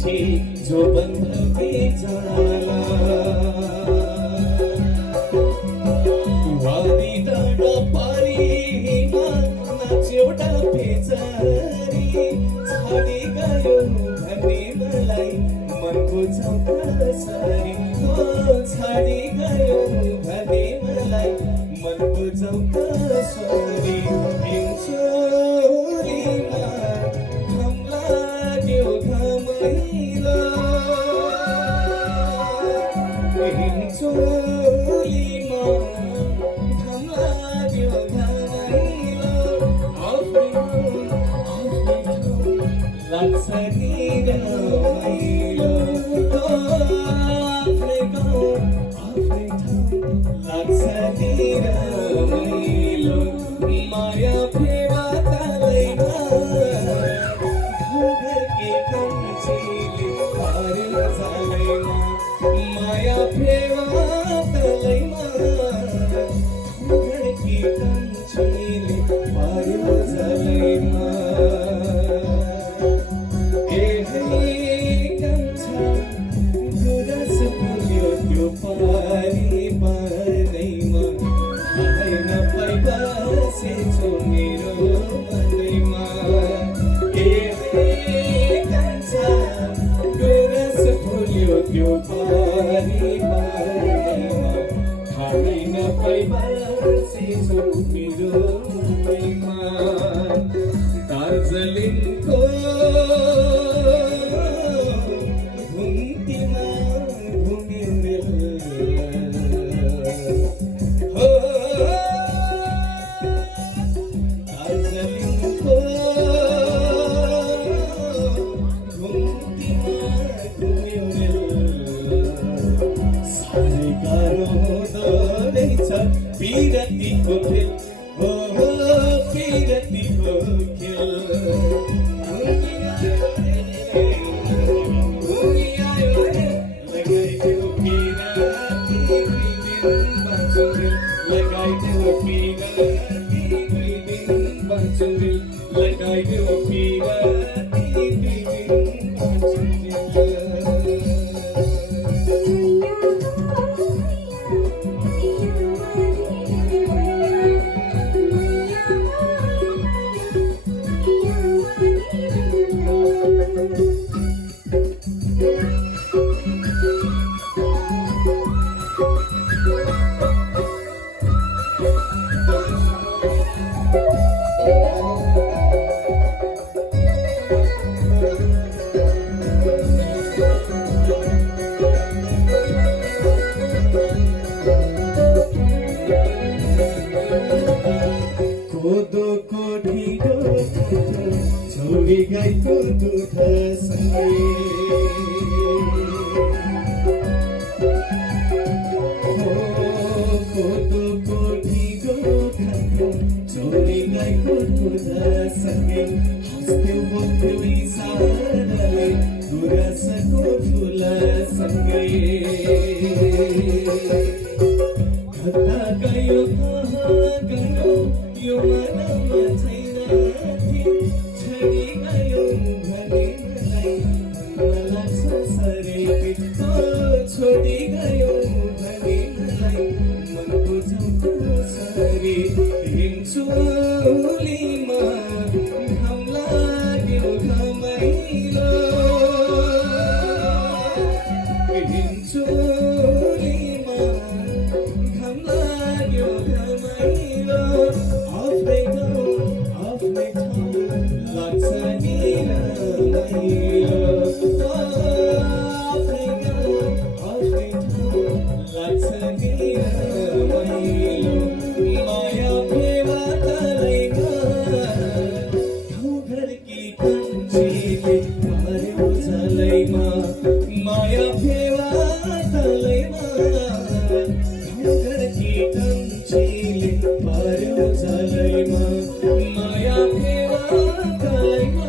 पछि जो बन्ध बेजाला वादी डाँड पारीमा नाच्यौटा बेचारी छाडी गयो भन्ने मलाई मनको चौकसरी छाडी गयो भने मलाई मनको चौकसरी हिउँछोरीमा घाम लाग्यो घामैलो हिउँछोरीमा घाम लाग्यो घामैलो लाग्छ नि रमाइलो आफ्नै गाउँ आफ्नै ठाउँ लाग्छ नि रमाइलो माया फेवा तालैमा घरके कम्चीले पार्यो जालैमा माया फेवा तालैमा घरके कम्चीले पार्यो जालैमा पारी पारैमा आइ नपाइ बसेछु मेरो मनैमा कान्छा गुरस फुल्यो त्यो पारी पारैमा आइ नपाइ बसेछु मेरो मनैमा दार्जिलिङको घुम्तीमा पिरतीको खेल हो पिरतीको खेल लगाइदेऊ पिरती दुई दिन बाँचुन्जेल लगाइदेऊ पिरती दुई दिन बाँचुन्जेल लगाइदेऊ पिरती दुई दिन बाँचुन्जेल कोदोको ढिँडो छौरी गाईको दुधसँगै कोदोको ढिँडो खान्थ्यौ छौरी गाईको दुधसँगै हाँस्थ्यौ बोल्थ्यौ इसाराले गुराँसको फुलसँगै कता गयो कहाँ गयो यो मनमा छैन छडी गयो भने मलाई लाग्छ सरै छोडी गयो भने मलाई मनको चौकसरी हिउँछोलीमा घाम लाग्यो घामैलो हिउँछोलीमा घाम लाग्यो घामैलो आफ्नै ठाउँ लाग्छ नि रमाइलो आफ्नै गाउँ आफ्नै ठाउँ लाग्छ नि रमाइलो माया फेवा तालैमा गाउँघरकी कान्छीले पार्यो जालैमा माया फेवा तालैमा गाउँघरकी कान्छीले पार्यो जालैमा माया फेवा तालैमा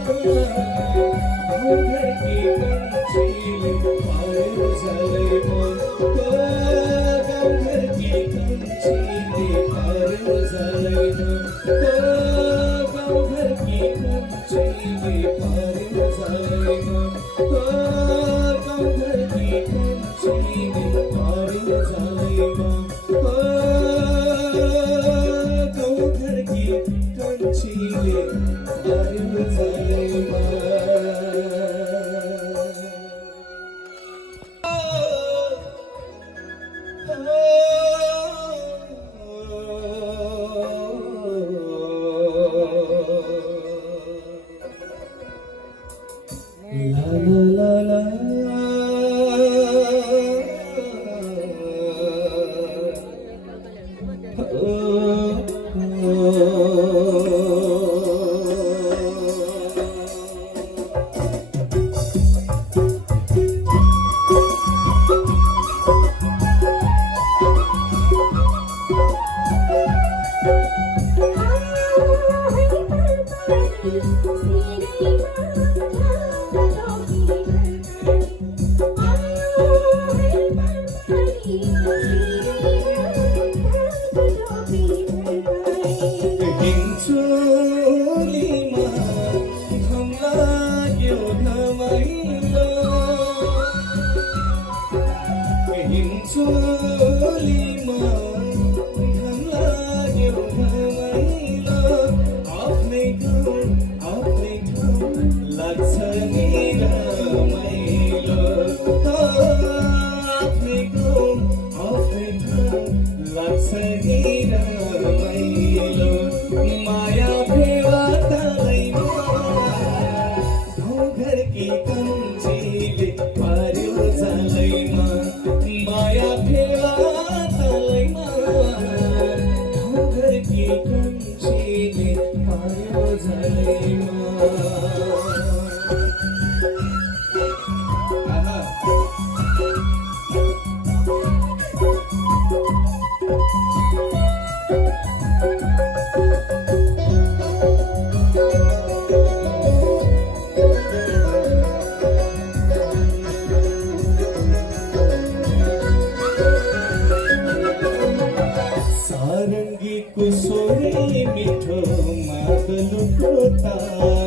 गाउँघरकी कान्छीले पार्यो जालैमा गाउँघरकी कान्छीले पार्यो जालैमा गाउँघरकी कान्छीले पार्यो जालैमा जालैमा गाउँघरकी कान्छीले पार्यो जालैमा गाउँघरकी कान्छीले पार्यो जालैमा La la हिंचोलीमा घम लाग्यो घमाइलो हिंचोलीमा घम लाग्यो घमाइलो आफ्नै गाउँ आफ्नै ठाउँ लाग्छ नि रमाइलो आफ्नै गाउँ आफ्नै ठाउँ लाग्छ नि रमाइलो माया फेवा तालैमा गाउँघरकी कान्छीले पार्यो जालैमा माया फेवा तालैमा गाउँघरकी कान्छीले पार्यो जालैमा सारङ्गीको स्वरै मिठो मादलको ताल